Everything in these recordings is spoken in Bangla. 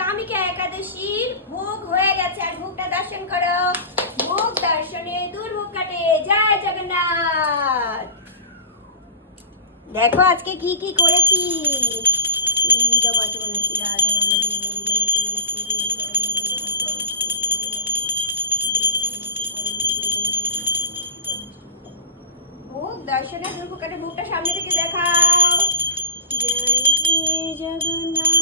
কামিকা একাদশীর ভোগ হয়ে গেছে আর ভোগটা দর্শন করো। ভোগ দর্শনে দুর্ভোগ কাটে। জয় জগন্নাথ। দেখো আজকে কি কি করেছি। ভোগ দর্শনে দুর্ভোগ কাটে। ভোগটা সামনে থেকে দেখাও। জয় জগন্নাথ।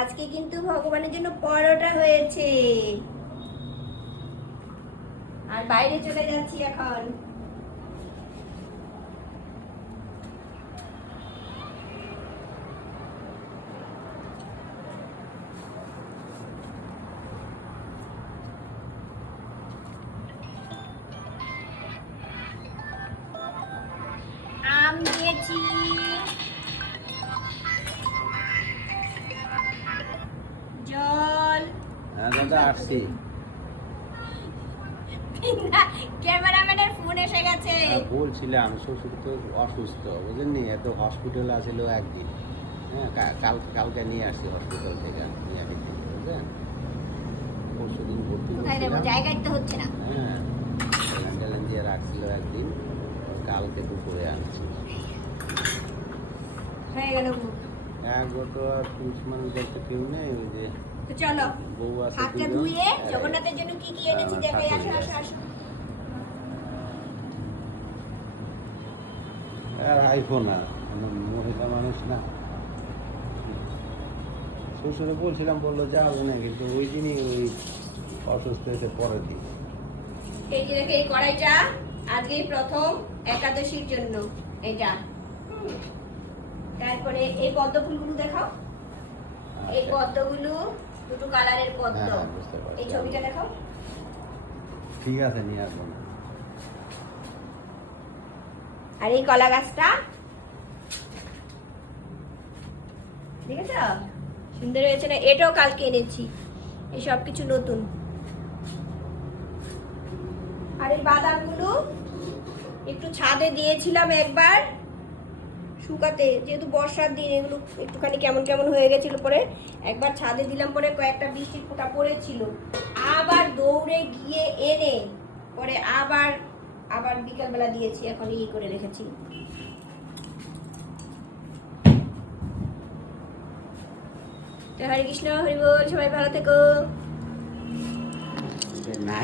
আজকে কিন্তু ভগবানের জন্য পরোটা হয়েছে। আর বাইরে চলে যাচ্ছি এখন। আম দিয়েছি, জল। আসছি। ক্যামেরাম্যানের ফোন এসে গেছে। বলছিলাম শ্বশুর তো অসুস্থ, বুঝলেন, এত হসপিটালে আছিল একদিন। হ্যাঁ, কালকে নিয়ে আসছি হসপিটাল থেকে, নিয়ে আসি, বুঝলেন। পরশু দিন ভর্তি জায়গায় তো হচ্ছে না। হ্যাঁ, স্যালাইন দিয়ে রাখছিল একদিন, কালকে দুপুরে আনছি। হয়ে গেল একবার তো আর পুরুষ মানুষ দেখতে কেউ নেই, ওই যে চলো বউ আছে হাতটা ধুয়ে জগন্নাথের জন্য কি কি এনেছি দেখাই। আসো আসো আসো। আর আইফোন না, মহিলা মানুষ না। শ্বশুরে বলছিলাম, বললো যাবে না, কিন্তু ওই দিনই ওই অসুস্থ হয়েছে পরের দিন। এই যে দেখো, এই কড়াইটা আজকেই প্রথম একাদশীর জন্য এটা। তারপরে এই পদ্ম ফুলগুলো দেখাও। এই পদ্মগুলো দুটো কালারের পদ্ম। এই ছবিটা দেখাও। ঠিক আছে, নিয়ে আসবো না। আর এই কলা গাছটা দেখেছ, সুন্দর হয়েছে না? এটাও কালকে এনেছি। এই সব কিছু নতুন। আর এই বাদামগুলো একটু ছাদে দিয়েছিলাম একবার শুকাতে, যেহেতু বর্ষার দিন এগুলো একটুখানি কেমন কেমন হয়ে গেছিল, পরে একবার ছাদে দিলাম, পরে কয়েকটা বৃষ্টির ফোঁটা পড়েছিল, আবার দৌড়ে গিয়ে এনে পরে আবার বিকালবেলা দিয়েছি। এখন এই করে রেখেছি। হরে কৃষ্ণ, হরি বল। সবাই ভালো থেকো।